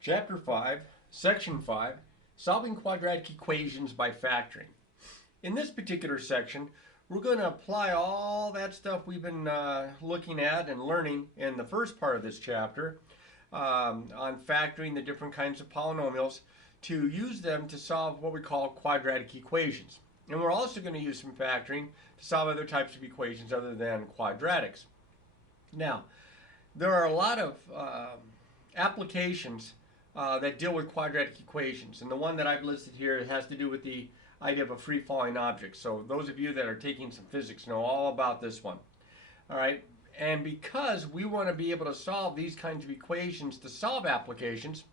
Chapter 5, Section 5, Solving Quadratic Equations by Factoring. In this particular section, we're going to apply all that stuff we've been looking at and learning in the first part of this chapter on factoring the different kinds of polynomials to use them to solve what we call quadratic equations. And we're also going to use some factoring to solve other types of equations other than quadratics. Now, there are a lot of applications that deal with quadratic equations. And the one that I've listed here has to do with the idea of a free-falling object. So those of you that are taking some physics know all about this one. All right. And because we want to be able to solve these kinds of equations to solve applications,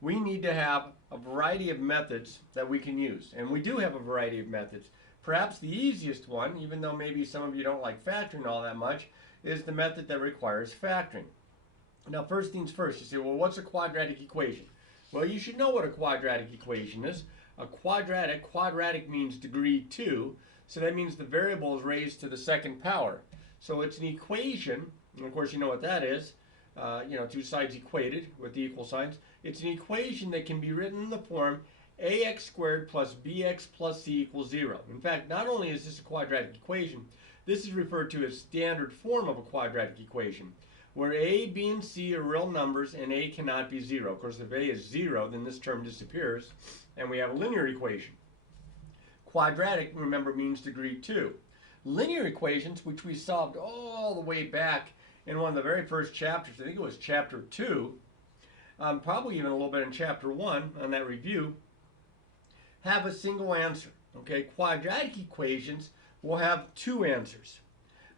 we need to have a variety of methods that we can use. And we do have a variety of methods. Perhaps the easiest one, even though maybe some of you don't like factoring all that much, is the method that requires factoring. Now, first things first, you say, well, what's a quadratic equation? Well, you should know what a quadratic equation is. A quadratic means degree 2, so that means the variable is raised to the second power. So it's an equation, and of course you know what that is, two sides equated with the equal signs. It's an equation that can be written in the form ax squared plus bx plus c equals 0. In fact, not only is this a quadratic equation, this is referred to as standard form of a quadratic equation, where a, b, and c are real numbers and a cannot be 0. Of course, if a is 0, then this term disappears, and we have a linear equation. Quadratic, remember, means degree 2. Linear equations, which we solved all the way back in one of the very first chapters, I think it was chapter 2, probably even a little bit in chapter 1 on that review, have a single answer. Okay, quadratic equations will have two answers.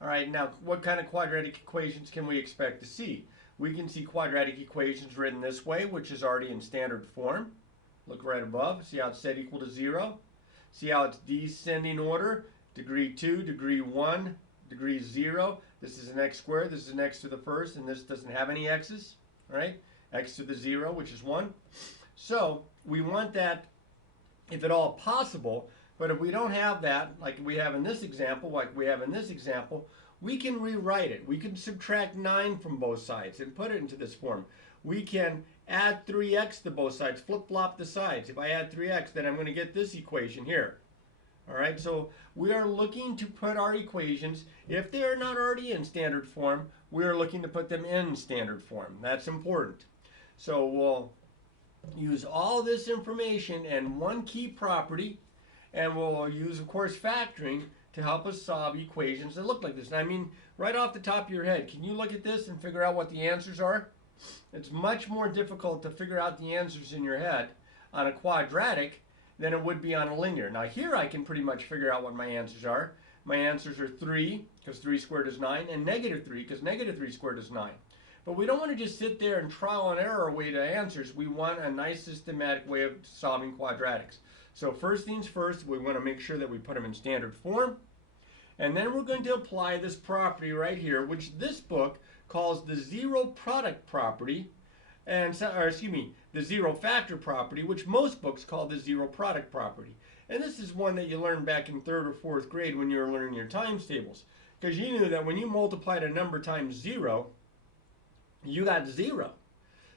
All right, now what kind of quadratic equations can we expect to see? We can see quadratic equations written this way, which is already in standard form. Look right above, see how it's set equal to 0? See how it's descending order? Degree 2, degree 1, degree 0. This is an x squared, this is an x to the first, and this doesn't have any x's, right? X to the 0, which is 1. So we want that, if at all possible, but if we don't have that, like we have in this example, we can rewrite it. We can subtract 9 from both sides and put it into this form. We can add 3x to both sides, flip-flop the sides. If I add 3x, then I'm going to get this equation here. All right, so we are looking to put our equations, if they are not already in standard form, we are looking to put them in standard form. That's important. So we'll use all this information and one key property, and we'll use, of course, factoring to help us solve equations that look like this. And I mean, right off the top of your head, can you look at this and figure out what the answers are? It's much more difficult to figure out the answers in your head on a quadratic than it would be on a linear. Now here I can pretty much figure out what my answers are. My answers are 3, because 3 squared is 9, and negative 3, because negative 3 squared is 9. But we don't want to just sit there and trial and error our way to answers. We want a nice systematic way of solving quadratics. So first things first, we want to make sure that we put them in standard form. And then we're going to apply this property right here, which this book calls the zero product property, the zero factor property, which most books call the zero product property. And this is one that you learned back in 3rd or 4th grade when you were learning your times tables. Because you knew that when you multiplied a number times 0, you got 0.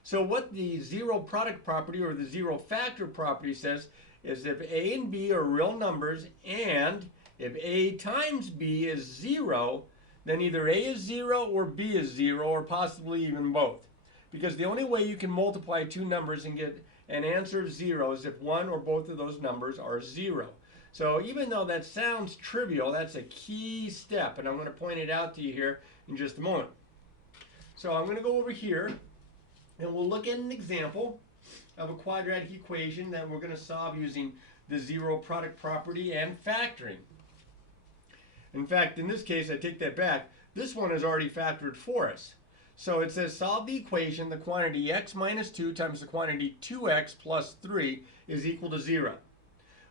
So what the zero product property or the zero factor property says is if a and b are real numbers and if a times b is 0, then either a is 0 or b is 0 or possibly even both. Because the only way you can multiply two numbers and get an answer of 0 is if one or both of those numbers are 0. So even though that sounds trivial, that's a key step, and I'm going to point it out to you here in just a moment. So I'm going to go over here and we'll look at an example of a quadratic equation that we're going to solve using the zero product property and factoring. In fact, in this case, I take that back. This one is already factored for us. So it says solve the equation, the quantity x minus 2 times the quantity 2x plus 3 is equal to 0.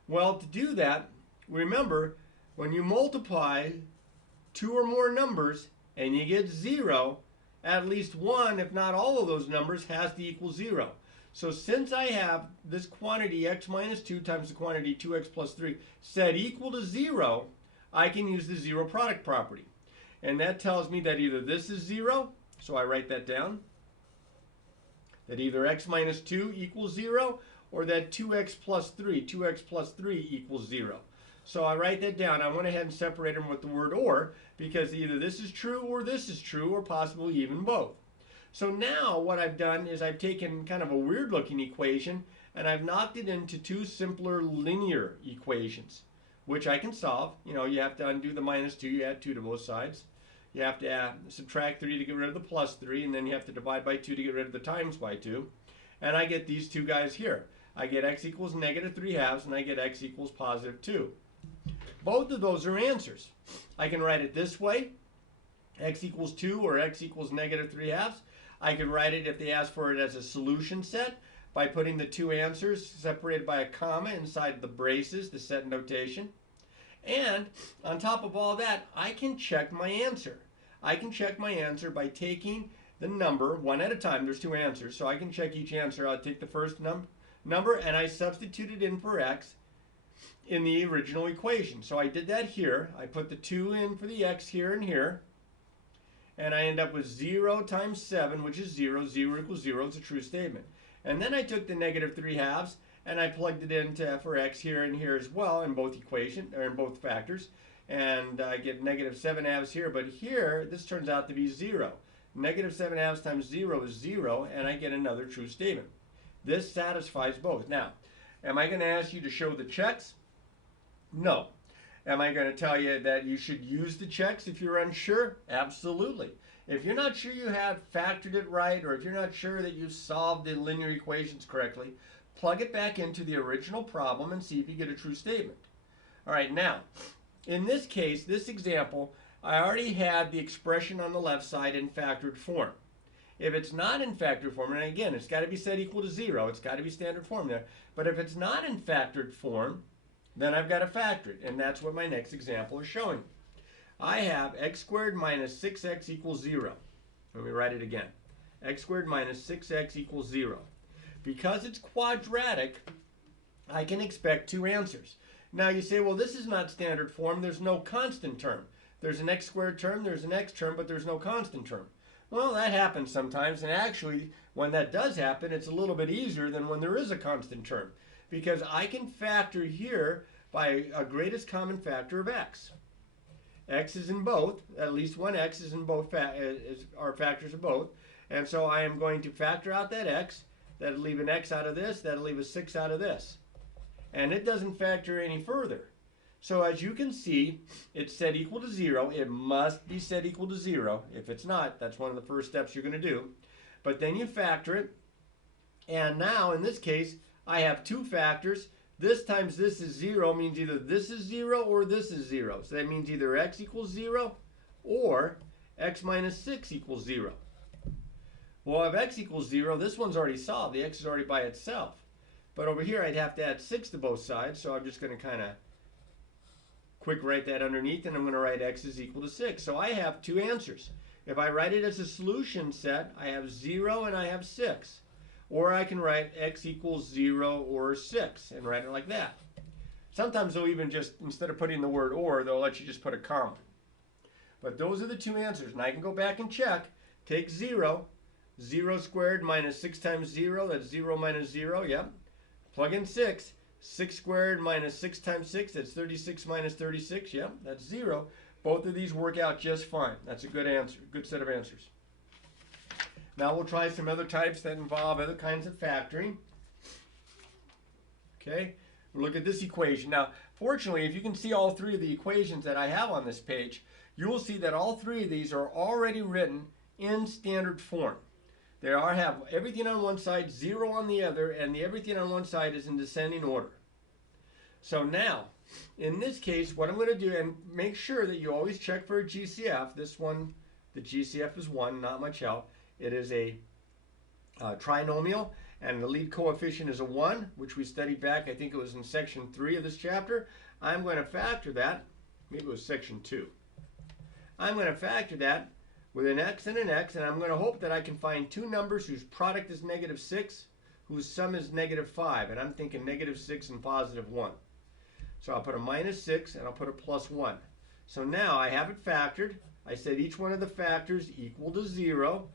Well, to do that, remember, when you multiply two or more numbers and you get 0, at least one, if not all of those numbers, has to equal 0. So since I have this quantity x minus 2 times the quantity 2x plus 3 set equal to 0, I can use the zero product property. And that tells me that either this is 0, so I write that down, That either x minus 2 equals 0 or that 2x plus 3 equals 0. So I write that down. I went ahead and separated them with the word or, because either this is true or this is true, or possibly even both. So now what I've done is I've taken kind of a weird looking equation and I've knocked it into two simpler linear equations, which I can solve. You know, you have to undo the minus 2, you add 2 to both sides. You have to subtract 3 to get rid of the plus 3, and then you have to divide by 2 to get rid of the times by 2. And I get these two guys here. I get x equals negative 3/2, and I get x equals positive 2. Both of those are answers. I can write it this way, x equals 2 or x equals negative 3/2. I could write it, if they ask for it, as a solution set by putting the two answers separated by a comma inside the braces, the set notation. And on top of all that, I can check my answer. I can check my answer by taking the number one at a time. There's two answers, so I can check each answer. I'll take the first number and I substitute it in for x in the original equation. So I did that here. I put the 2 in for the x here and here. And I end up with 0 times 7, which is 0. 0 equals 0. It's a true statement. And then I took the negative 3/2 and I plugged it into for x here and here as well in both equations, or in both factors. And I get negative 7/2 here, but here this turns out to be 0. Negative 7/2 times 0 is 0, and I get another true statement. This satisfies both. Now, am I going to ask you to show the checks? No. Am I going to tell you that you should use the checks if you're unsure? Absolutely. If you're not sure you have factored it right, or if you're not sure that you've solved the linear equations correctly, plug it back into the original problem and see if you get a true statement. All right, now, in this case, this example, I already had the expression on the left side in factored form. If it's not in factored form, and again, it's got to be set equal to 0, it's got to be standard form there, but if it's not in factored form, then I've got to factor it, and that's what my next example is showing. I have x squared minus 6x equals 0. Let me write it again. X squared minus 6x equals 0. Because it's quadratic, I can expect two answers. Now you say, well, this is not standard form. There's no constant term. There's an x squared term, there's an x term, but there's no constant term. Well, that happens sometimes, and actually, when that does happen, it's a little bit easier than when there is a constant term, because I can factor here by a greatest common factor of x. X is in both, at least one x is in both, are factors of both, and so I am going to factor out that x. That'll leave an x out of this, that'll leave a 6 out of this. And it doesn't factor any further. So as you can see, it's set equal to 0. It must be set equal to 0. If it's not, that's one of the first steps you're going to do. But then you factor it. And now, in this case, I have two factors. This times this is 0 means either this is 0 or this is 0. So that means either x equals 0 or x minus 6 equals 0. Well, if x equals 0, this one's already solved. The x is already by itself. But over here, I'd have to add 6 to both sides. So I'm just going to kind of quick write that underneath, and I'm going to write x is equal to 6. So I have two answers. If I write it as a solution set, I have 0 and I have 6. Or I can write x equals 0 or 6 and write it like that. Sometimes they'll even just, instead of putting the word or, they'll let you just put a comma. But those are the two answers. And I can go back and check. Take 0. 0 squared minus 6 times 0, that's 0 minus 0, yep. Plug in 6. 6 squared minus 6 times 6, that's 36 minus 36, yep, that's 0. Both of these work out just fine. That's a good answer, good set of answers. Now we'll try some other types that involve other kinds of factoring. Okay, we'll look at this equation. Now, fortunately, if you can see all three of the equations that I have on this page, you will see that all three of these are already written in standard form. They have everything on one side, 0 on the other, and the everything on one side is in descending order. So now, in this case, what I'm going to do, and make sure that you always check for a GCF. This one, the GCF is 1, not much help. It is a trinomial, and the lead coefficient is a 1, which we studied back, I think it was in section 3 of this chapter. I'm going to factor that, maybe it was section 2. I'm going to factor that with an x, and I'm going to hope that I can find two numbers whose product is negative 6, whose sum is negative 5, and I'm thinking negative 6 and positive 1. So I'll put a minus 6 and I'll put a plus 1. So now I have it factored. I said each one of the factors equal to 0,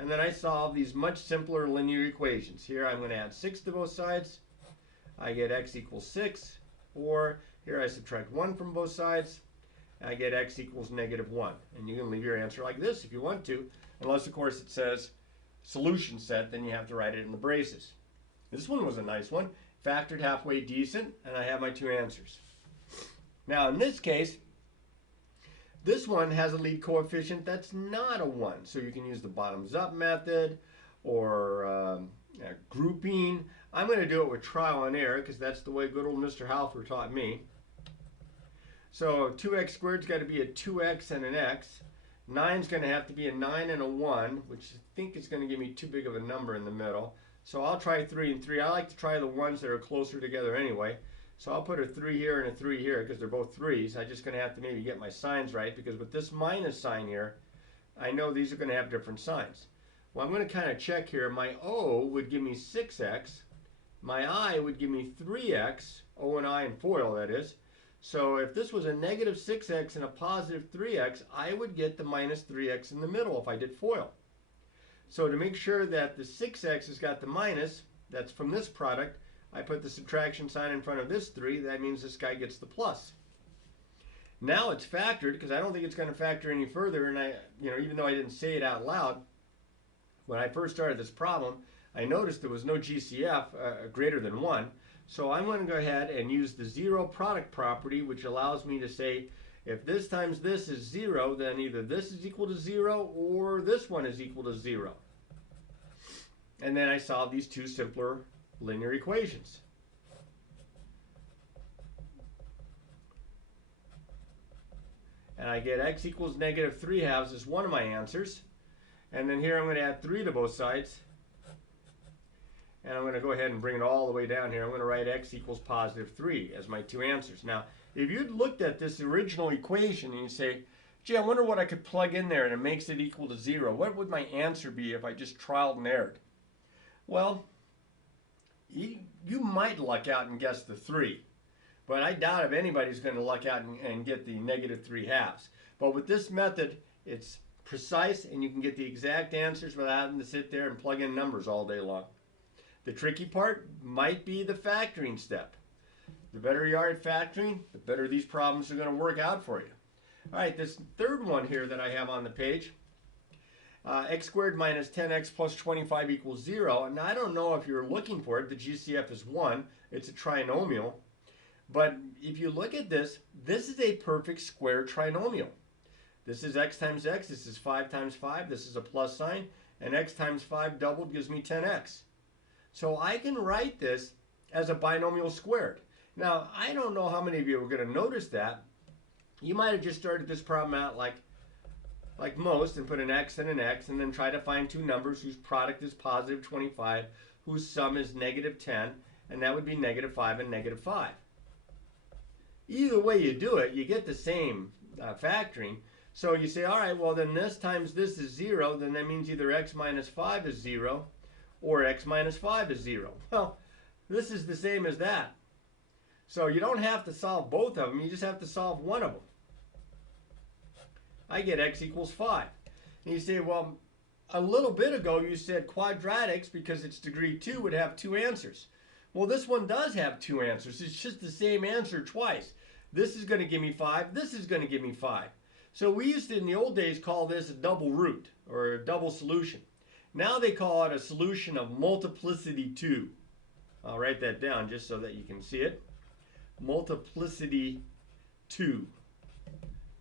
and then I solve these much simpler linear equations. Here I'm going to add 6 to both sides. I get x equals 6. Or here I subtract 1 from both sides. I get x equals -1. And you can leave your answer like this if you want to. Unless, of course, it says solution set, then you have to write it in the braces. This one was a nice one. Factored halfway decent, and I have my 2 answers. Now, in this case, this one has a lead coefficient that's not a 1. So you can use the bottoms up method or grouping. I'm going to do it with trial and error because that's the way good old Mr. Halfer taught me. So 2x squared's got to be a 2x and an x. 9's going to have to be a 9 and a 1, which I think is going to give me too big of a number in the middle. So I'll try 3 and 3. I like to try the ones that are closer together anyway. So I'll put a 3 here and a 3 here because they're both 3's. I'm just going to have to maybe get my signs right because with this minus sign here, I know these are going to have different signs. Well, I'm going to kind of check here. My O would give me 6x. My I would give me 3x. O and I in FOIL, that is. So if this was a negative 6x and a positive 3x, I would get the minus 3x in the middle if I did FOIL. So to make sure that the 6x has got the minus, that's from this product, I put the subtraction sign in front of this 3. That means this guy gets the plus. Now it's factored because I don't think it's going to factor any further. And even though I didn't say it out loud, when I first started this problem, I noticed there was no GCF greater than 1. So I'm going to go ahead and use the zero product property, which allows me to say if this times this is 0, then either this is equal to 0 or this one is equal to 0. And then I solve these 2 simpler linear equations. And I get x equals -3/2 is one of my answers. And then here I'm going to add 3 to both sides. And I'm going to go ahead and bring it all the way down here. I'm going to write x equals +3 as my 2 answers. Now, if you'd looked at this original equation and you say, gee, I wonder what I could plug in there and it makes it equal to 0. What would my answer be if I just trialed and errored? Well, you might luck out and guess the 3. But I doubt if anybody's going to luck out and get the -3/2. But with this method, it's precise and you can get the exact answers without having to sit there and plug in numbers all day long. The tricky part might be the factoring step. The better you are at factoring, the better these problems are going to work out for you. All right, this third one here that I have on the page, x squared minus 10x plus 25 equals 0. And I don't know if you're looking for it. The GCF is 1. It's a trinomial. But if you look at this, this is a perfect square trinomial. This is x times x. This is 5 times 5. This is a plus sign. And x times 5 doubled gives me 10x. So I can write this as a binomial squared. Now, I don't know how many of you are going to notice that. You might have just started this problem out like most and put an x and an x and then try to find 2 numbers whose product is positive 25, whose sum is -10, and that would be -5 and -5. Either way you do it, you get the same factoring. So you say, all right, well then this times this is 0, then that means either x minus 5 is 0 or x minus 5 is 0. Well, this is the same as that. So you don't have to solve both of them, you just have to solve one of them. I get x equals 5. And you say, well, a little bit ago you said quadratics, because it's degree 2, would have 2 answers. Well, this one does have 2 answers. It's just the same answer twice. This is going to give me 5. This is going to give me 5. So we used to, in the old days, call this a double root or a double solution. Now they call it a solution of multiplicity 2. I'll write that down just so that you can see it. Multiplicity 2.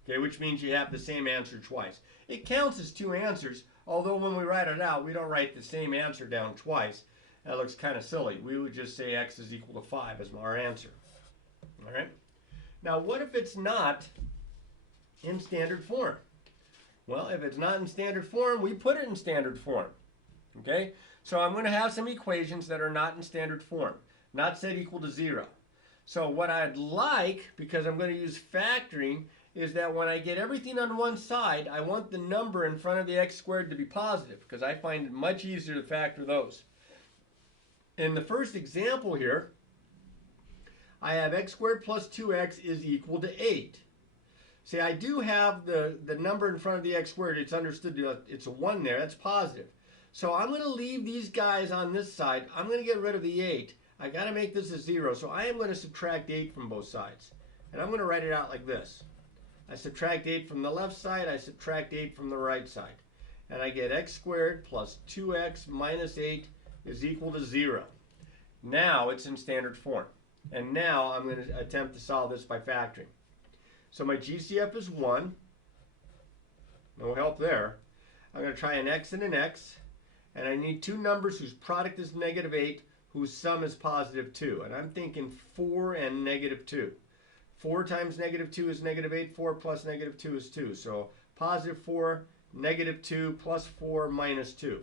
Okay, which means you have the same answer twice. It counts as 2 answers, although when we write it out, we don't write the same answer down twice. That looks kind of silly. We would just say x is equal to 5 as our answer. All right? Now, what if it's not in standard form? Well, if it's not in standard form, we put it in standard form. Okay? So I'm going to have some equations that are not in standard form, not set equal to 0. So what I'd like, because I'm going to use factoring, is that when I get everything on one side, I want the number in front of the x squared to be positive, because I find it much easier to factor those. In the first example here, I have x squared plus 2x is equal to 8. See, I do have the number in front of the x squared. It's understood it's a 1 there. That's positive. So I'm going to leave these guys on this side. I'm going to get rid of the 8. I got to make this a 0, so I am going to subtract 8 from both sides. And I'm going to write it out like this. I subtract 8 from the left side, I subtract 8 from the right side. And I get x squared plus 2x minus 8 is equal to 0. Now it's in standard form. And now I'm going to attempt to solve this by factoring. So my GCF is 1. No help there. I'm going to try an x and an x. And I need two numbers whose product is negative 8, whose sum is positive 2. And I'm thinking 4 and negative 2. 4 times negative 2 is negative 8. 4 plus negative 2 is 2. So positive 4, negative 2, plus 4, minus 2.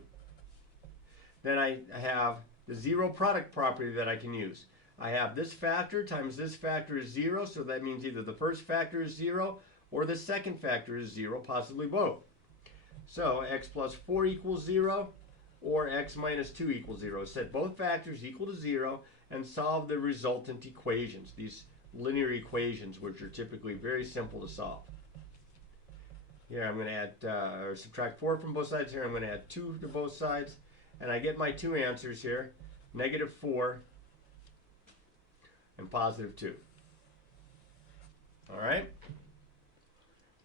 Then I have the 0 product property that I can use. I have this factor times this factor is 0, so that means either the first factor is 0 or the second factor is 0, possibly both. So x plus 4 equals 0 or x minus 2 equals 0. Set both factors equal to 0 and solve the resultant equations, these linear equations, which are typically very simple to solve. Here I'm going to add or subtract 4 from both sides. Here I'm going to add 2 to both sides. And I get my two answers here, negative 4 and positive 2. All right?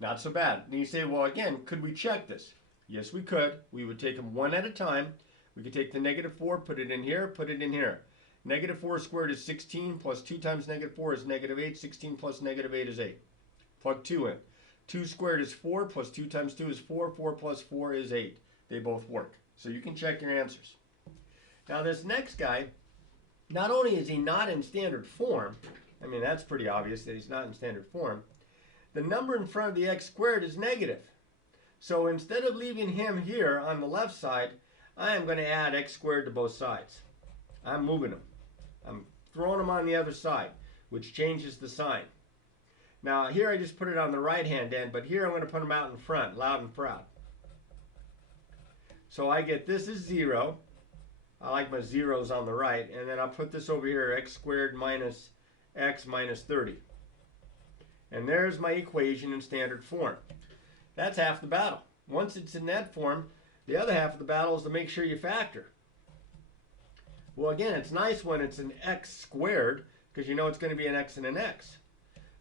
Not so bad. And you say, well, again, could we check this? Yes, we could. We would take them one at a time. We could take the negative 4, put it in here, put it in here. Negative 4 squared is 16, plus 2 times negative 4 is negative 8. 16 plus negative 8 is 8. Plug 2 in. 2 squared is 4, plus 2 times 2 is 4. 4 plus 4 is 8. They both work. So you can check your answers. Now this next guy, not only is he not in standard form, I mean that's pretty obvious that he's not in standard form, the number in front of the x squared is negative. So instead of leaving him here on the left side, I am going to add x squared to both sides. I'm moving them. I'm throwing them on the other side, which changes the sign. Now here I just put it on the right hand end, but here I'm going to put them out in front, loud and proud. So I get this is 0. I like my zeros on the right. And then I'll put this over here, x squared minus x minus 30. And there's my equation in standard form. That's half the battle. Once it's in that form, the other half of the battle is to make sure you factor. Well, again, it's nice when it's an x squared, because you know it's going to be an x and an x.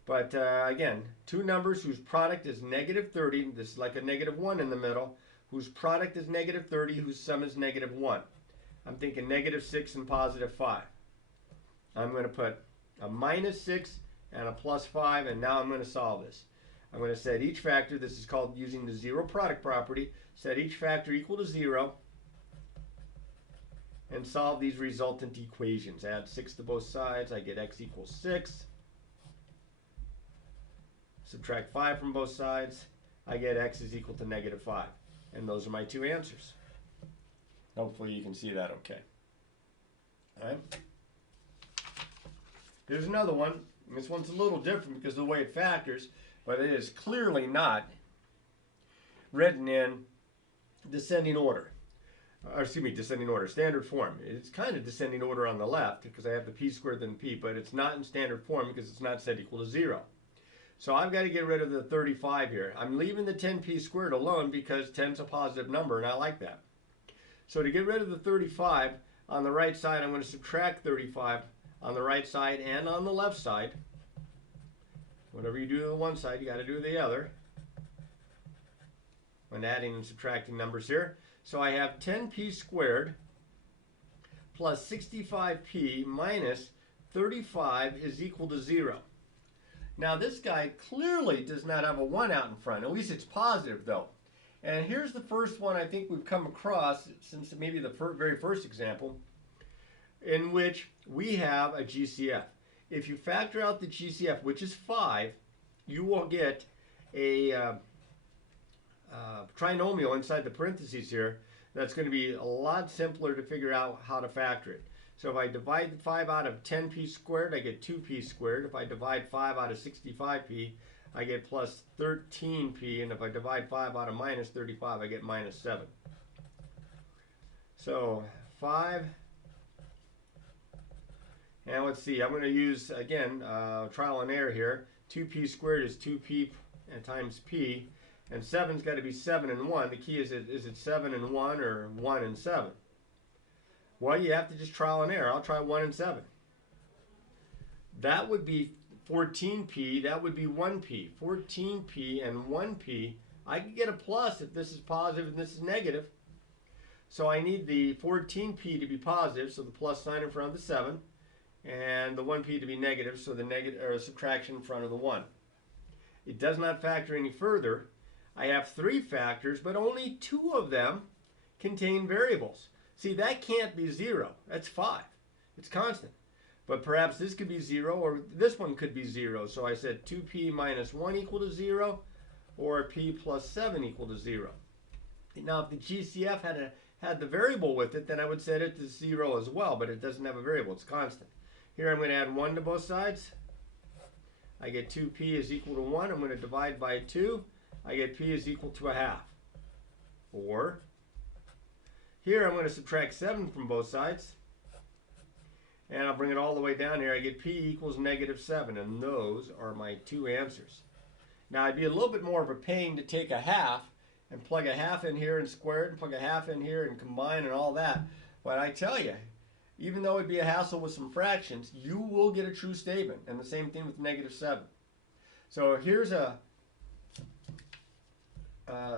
But again, two numbers whose product is negative 30, this is like a negative 1 in the middle, whose product is negative 30, whose sum is negative 1. I'm thinking negative 6 and positive 5. I'm going to put a minus 6 and a plus 5, and now I'm going to solve this. I'm going to set each factor, this is called using the 0 product property, set each factor equal to 0, and solve these resultant equations. Add 6 to both sides, I get x equals 6. Subtract 5 from both sides, I get x is equal to negative 5. And those are my two answers. Hopefully you can see that okay. All right. Here's another one. This one's a little different because of the way it factors, but it is clearly not written in descending order. Or excuse me, descending order, standard form. It's kind of descending order on the left because I have the p squared then p, but it's not in standard form because it's not set equal to 0. So I've got to get rid of the 35 here. I'm leaving the 10p squared alone because 10 is a positive number and I like that. So to get rid of the 35, on the right side I'm going to subtract 35 on the right side and on the left side. Whatever you do to the one side, you got to do the other when adding and subtracting numbers here. So I have 10p squared plus 65p minus 35 is equal to 0. Now this guy clearly does not have a 1 out in front. At least it's positive though. And here's the first one I think we've come across since maybe the very first example in which we have a GCF. If you factor out the GCF, which is 5, you will get a trinomial inside the parentheses here that's going to be a lot simpler to figure out how to factor it. So if I divide 5 out of 10p squared, I get 2p squared. If I divide 5 out of 65p, I get plus 13p. And if I divide 5 out of minus 35, I get minus 7. So 5. And let's see, I'm going to use, again, trial and error here. 2p squared is 2p times p. And 7's got to be 7 and 1. The key is it 7 and 1 or 1 and 7? Well, you have to just trial and error. I'll try 1 and 7. That would be 14p. That would be 1p. 14p and 1p. I can get a plus if this is positive and this is negative. So I need the 14p to be positive, so the plus sign in front of the 7, and the 1p to be negative, so the negative or subtraction in front of the 1. It does not factor any further. I have 3 factors, but only 2 of them contain variables. See, that can't be 0. That's 5. It's constant. But perhaps this could be 0, or this one could be 0. So I said 2p minus 1 equal to 0, or p plus 7 equal to 0. Now, if the GCF had the variable with it, then I would set it to 0 as well, but it doesn't have a variable. It's constant. Here I'm going to add 1 to both sides. I get 2p is equal to 1. I'm going to divide by 2. I get p is equal to a half. Or, here I'm going to subtract 7 from both sides. And I'll bring it all the way down here. I get p equals negative 7. And those are my 2 answers. Now, it'd be a little bit more of a pain to take a half and plug a half in here and square it, and plug a half in here and combine and all that. But I tell you, even though it'd be a hassle with some fractions, you will get a true statement. And the same thing with negative 7. So here's a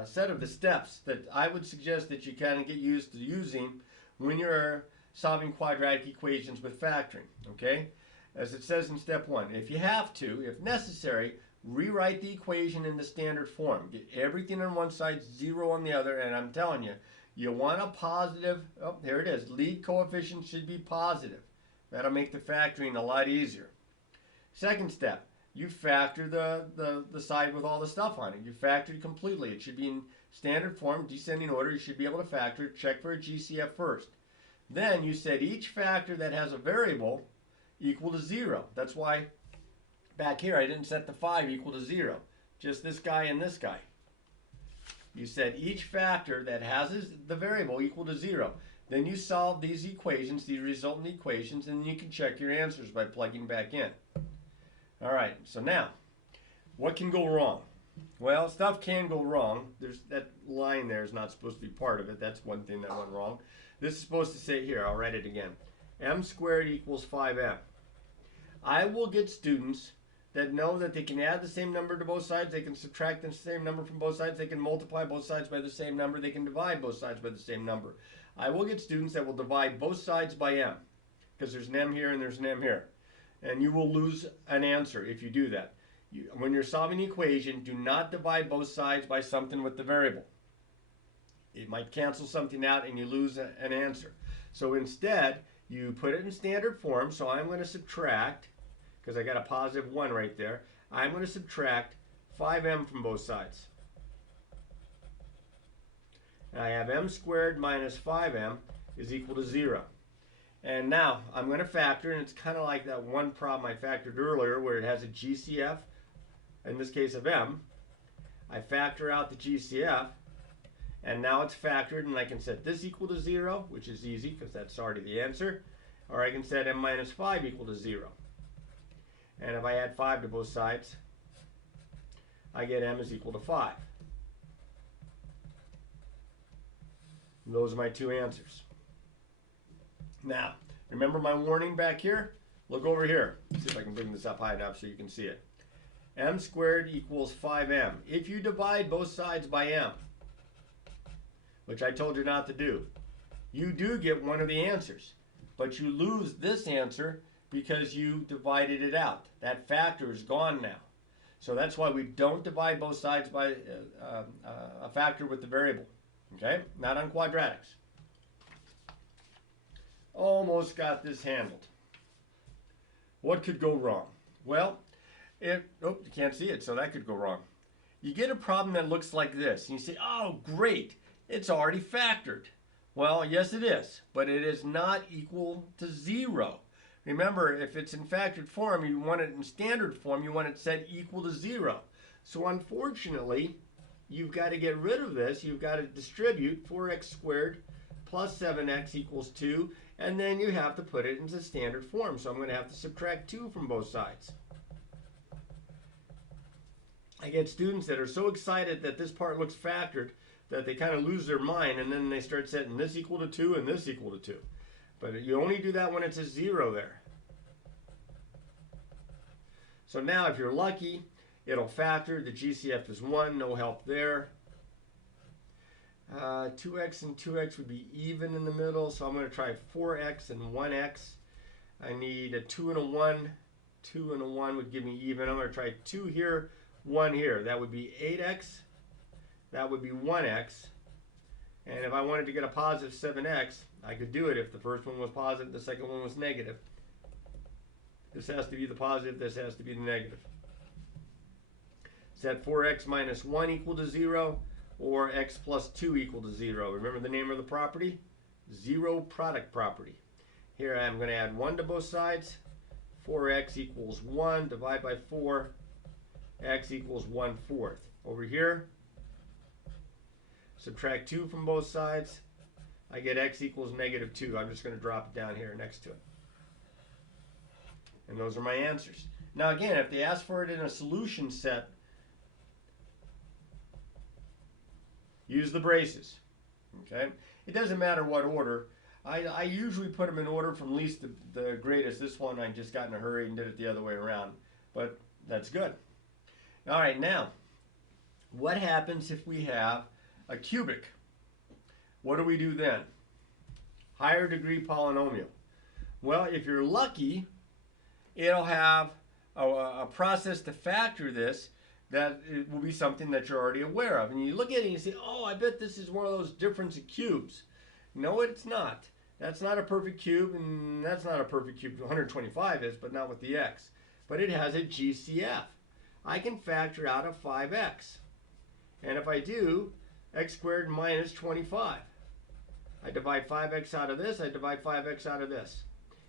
set of the steps that I would suggest that you kind of get used to using when you're solving quadratic equations with factoring. Okay? As it says in step 1, if you have to, if necessary, rewrite the equation in the standard form. Get everything on one side, 0 on the other, and I'm telling you, you want a positive, oh, here it is, lead coefficient should be positive. That'll make the factoring a lot easier. Second step, you factor the side with all the stuff on it. You factor it completely. It should be in standard form, descending order. You should be able to factor it. Check for a GCF first. Then you set each factor that has a variable equal to 0. That's why back here I didn't set the 5 equal to 0. Just this guy and this guy. You set each factor that has the variable equal to 0. Then you solve these equations, these resultant equations, and you can check your answers by plugging back in. All right, so now, what can go wrong? Well, stuff can go wrong. There's that line there is not supposed to be part of it. That's one thing that went wrong. This is supposed to say here, I'll write it again. M squared equals 5m. I will get students that know that they can add the same number to both sides, they can subtract the same number from both sides, they can multiply both sides by the same number, they can divide both sides by the same number. I will get students that will divide both sides by m, because there's an m here and there's an m here. And you will lose an answer if you do that. When you're solving an equation, do not divide both sides by something with the variable. It might cancel something out and you lose an answer. So instead, you put it in standard form, so I'm going to subtract, because I got a positive 1 right there, I'm going to subtract 5m from both sides. And I have m squared minus 5m is equal to 0. And now I'm going to factor, and it's kind of like that one problem I factored earlier where it has a GCF, in this case of m. I factor out the GCF, and now it's factored, and I can set this equal to 0, which is easy because that's already the answer. Or I can set m minus 5 equal to 0. And if I add 5 to both sides, I get m is equal to 5. And those are my 2 answers. Now, remember my warning back here? Look over here. Let's see if I can bring this up high enough so you can see it. M squared equals 5m. If you divide both sides by m, which I told you not to do, you do get one of the answers. But you lose this answer because you divided it out. That factor is gone now. So that's why we don't divide both sides by a factor with the variable. Okay? Not on quadratics. Almost got this handled. What could go wrong? Well, you can't see it, so that could go wrong. You get a problem that looks like this, and you say, oh, great, it's already factored. Well, yes, it is, but it is not equal to 0. Remember, if it's in factored form, you want it in standard form, you want it set equal to 0. So unfortunately, you've got to get rid of this. You've got to distribute 4x squared plus 7x equals 2, and then you have to put it into standard form. So I'm going to have to subtract 2 from both sides. I get students that are so excited that this part looks factored that they kind of lose their mind, and then they start setting this equal to 2 and this equal to 2. But you only do that when it's a 0 there. So now if you're lucky, it'll factor. The GCF is 1, no help there. 2x and 2x would be even in the middle, so I'm going to try 4x and 1x. I need a 2 and a 1. 2 and a 1 would give me even. I'm going to try 2 here, 1 here. That would be 8x. That would be 1x. And if I wanted to get a positive 7x, I could do it if the first one was positive, the second one was negative. This has to be the positive, this has to be the negative. Set 4x minus 1 equal to 0, or x plus 2 equal to 0. Remember the name of the property? Zero product property. Here I'm going to add 1 to both sides. 4x equals 1, divide by 4, x equals 1/4. Over here, subtract 2 from both sides. I get x equals negative 2. I'm just going to drop it down here next to it. And those are my answers. Now again, if they ask for it in a solution set, use the braces. Okay? It doesn't matter what order. I usually put them in order from least to the greatest. This one I just got in a hurry and did it the other way around. But that's good. All right, now, what happens if we have a cubic? What do we do then? Higher degree polynomial. Well, if you're lucky, it'll have a process to factor this that it will be something that you're already aware of. And you look at it and you say, oh, I bet this is one of those difference of cubes. No, it's not. That's not a perfect cube, and that's not a perfect cube. 125 is, but not with the x. But it has a GCF. I can factor out a 5x. And if I do, x squared minus 25. I divide 5x out of this, I divide 5x out of this.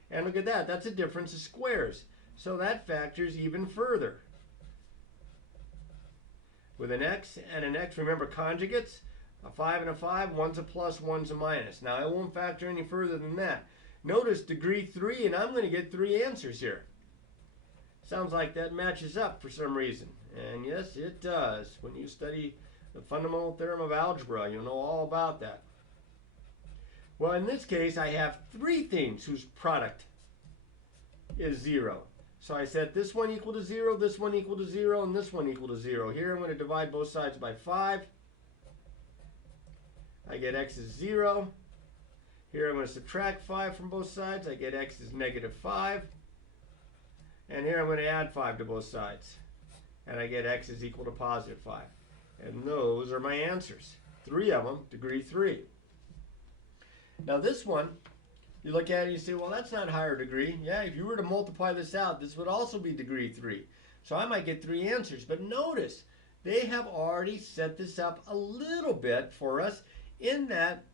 And look at that, that's a difference of squares. So that factors even further. With an x and an x, remember conjugates? A 5 and a 5, one's a plus, one's a minus. Now I won't factor any further than that. Notice degree 3, and I'm going to get 3 answers here. Sounds like that matches up for some reason. And yes, it does. When you study the fundamental theorem of algebra, you'll know all about that. Well, in this case, I have 3 things whose product is 0. So I set this one equal to 0, this one equal to 0, and this one equal to 0. Here I'm going to divide both sides by 5. I get x is 0. Here I'm going to subtract 5 from both sides. I get x is negative 5. And here I'm going to add 5 to both sides. And I get x is equal to positive 5. And those are my answers. 3 of them, degree 3. Now this one, you look at it and you say, well, that's not higher degree. Yeah, if you were to multiply this out, this would also be degree 3. So I might get 3 answers. But notice, they have already set this up a little bit for us in that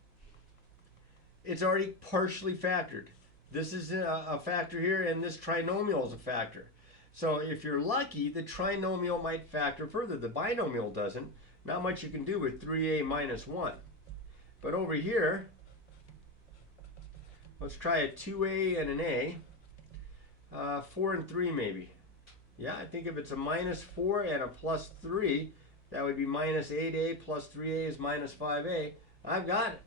it's already partially factored. This is a factor here, and this trinomial is a factor. So if you're lucky, the trinomial might factor further. The binomial doesn't. Not much you can do with 3a minus 1. But over here, let's try a 2a and an a. 4 and 3 maybe. Yeah, I think if it's a minus 4 and a plus 3, that would be minus 8a plus 3a is minus 5a. I've got it.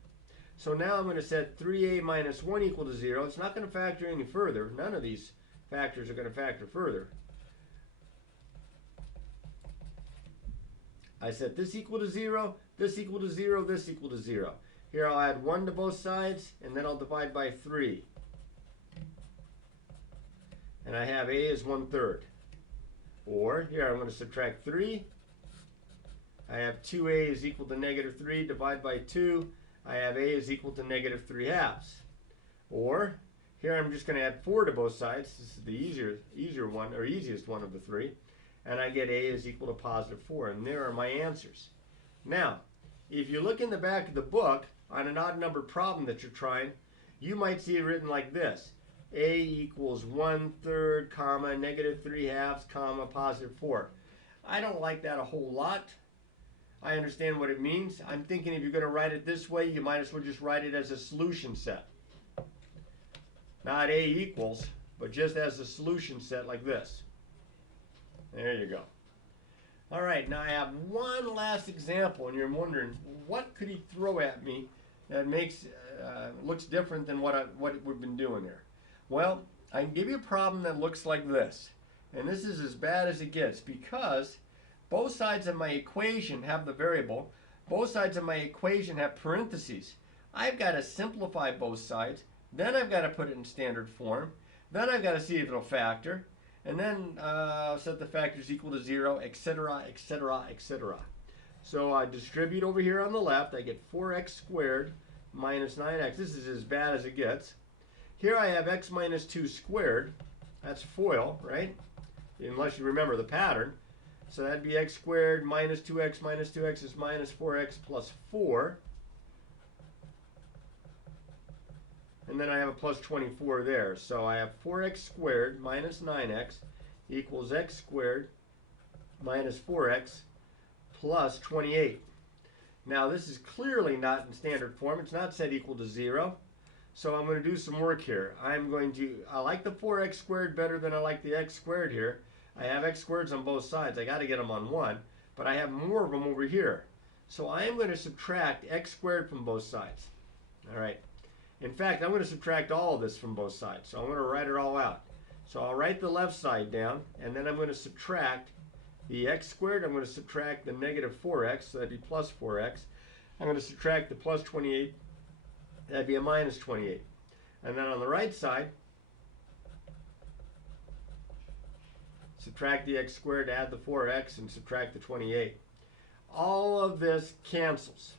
So now I'm going to set 3a minus 1 equal to 0. It's not going to factor any further. None of these factors are going to factor further. I set this equal to 0, this equal to 0, this equal to 0. Here I'll add 1 to both sides, and then I'll divide by 3. And I have a is 1/3. Or here I'm going to subtract 3. I have 2a is equal to negative 3, divide by 2. I have a is equal to negative 3/2. Or here I'm just going to add 4 to both sides. This is the easier one, or easiest one of the 3. And I get a is equal to positive 4. And there are my answers. Now, if you look in the back of the book on an odd numbered problem that you're trying, you might see it written like this. A equals 1/3, comma, negative 3/2, comma, positive 4. I don't like that a whole lot. I understand what it means. I'm thinking if you're going to write it this way, you might as well just write it as a solution set. Not a equals, but just as a solution set like this. There you go. All right, now I have one last example, and you're wondering, what could he throw at me that makes looks different than what we've been doing here? Well, I can give you a problem that looks like this. And this is as bad as it gets because both sides of my equation have the variable. Both sides of my equation have parentheses. I've got to simplify both sides. Then I've got to put it in standard form. Then I've got to see if it'll factor. And then set the factors equal to 0, etc., etc., etc. So I distribute over here on the left. I get 4x squared minus 9x. This is as bad as it gets. Here I have x minus 2 squared. That's FOIL, right? Unless you remember the pattern. So that'd be x squared minus 2x is minus 4x plus 4. And then I have a plus 24 there. So I have 4x squared minus 9x equals x squared minus 4x plus 28. Now this is clearly not in standard form. It's not set equal to 0. So I'm going to do some work here. I like the 4x squared better than I like the x squared here. I have x squareds on both sides. I got to get them on one, but I have more of them over here. So I am going to subtract x squared from both sides. All right. In fact, I'm going to subtract all of this from both sides. So I'm going to write it all out. So I'll write the left side down, and then I'm going to subtract the x squared. I'm going to subtract the negative 4x, so that'd be plus 4x. I'm going to subtract the plus 28. That'd be a minus 28. And then on the right side, subtract the x squared, add the 4x, and subtract the 28. All of this cancels.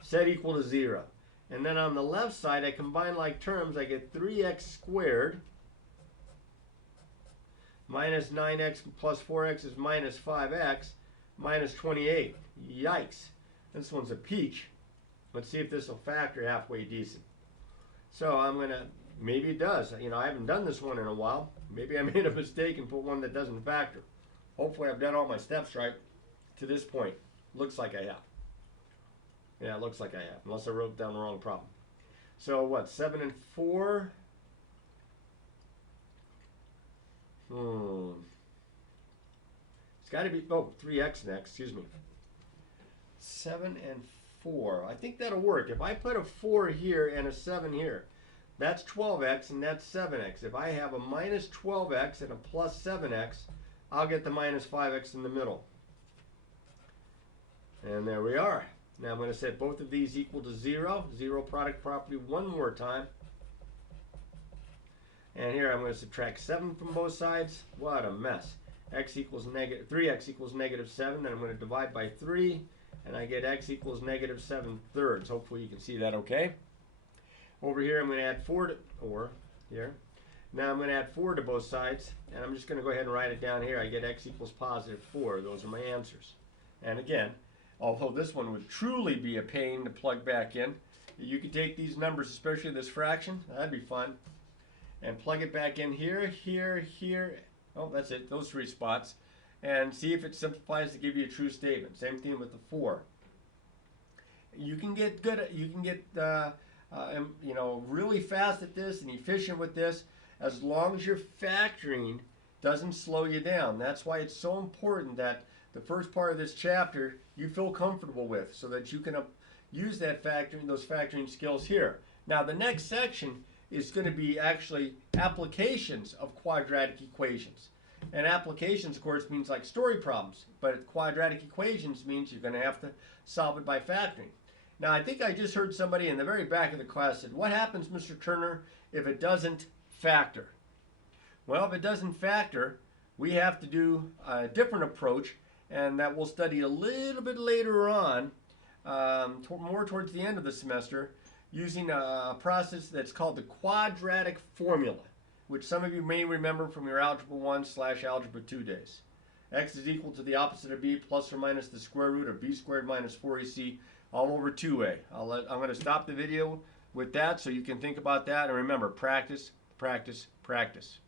Set equal to 0. And then on the left side, I combine like terms. I get 3x squared minus 9x plus 4x is minus 5x minus 28. Yikes. This one's a peach. Let's see if this will factor halfway decent. So I'm going to, maybe it does. You know, I haven't done this one in a while. Maybe I made a mistake and put one that doesn't factor. Hopefully I've done all my steps right to this point. Looks like I have. Yeah, it looks like I have, unless I wrote down the wrong problem. So what, 7 and 4? It's got to be, 3x next, excuse me. 7 and 4. I think that'll work. If I put a 4 here and a 7 here, that's 12x and that's 7x. If I have a minus 12x and a plus 7x, I'll get the minus 5x in the middle. And there we are. Now I'm going to set both of these equal to 0. 0 product property one more time. And here I'm going to subtract 7 from both sides. What a mess. X equals negative 3x equals negative 7. Then I'm going to divide by 3. And I get x equals negative 7/3. Hopefully you can see that okay. Over here I'm going to add 4 to, or here. Now I'm going to add 4 to both sides. And I'm just going to go ahead and write it down here. I get x equals positive 4. Those are my answers. And again, although this one would truly be a pain to plug back in, you could take these numbers, especially this fraction, that'd be fun, and plug it back in here, here, here. Oh, that's it, those 3 spots. And see if it simplifies to give you a true statement. Same thing with the 4. You can get good. You can get you know, really fast at this and efficient with this, as long as your factoring doesn't slow you down. That's why it's so important that the first part of this chapter you feel comfortable with, so that you can use that factoring, those factoring skills here. Now the next section is going to be actually applications of quadratic equations. And applications, of course, means like story problems, but quadratic equations means you're going to have to solve it by factoring. Now I think I just heard somebody in the very back of the class said, what happens, Mr. Turner, if it doesn't factor? Well, if it doesn't factor, we have to do a different approach, and that we'll study a little bit later on, more towards the end of the semester, using a process that's called the Quadratic Formula, which some of you may remember from your Algebra 1/Algebra 2 days. X is equal to the opposite of b plus or minus the square root of b squared minus 4ac all over 2a. I'm going to stop the video with that so you can think about that, and remember, practice, practice, practice.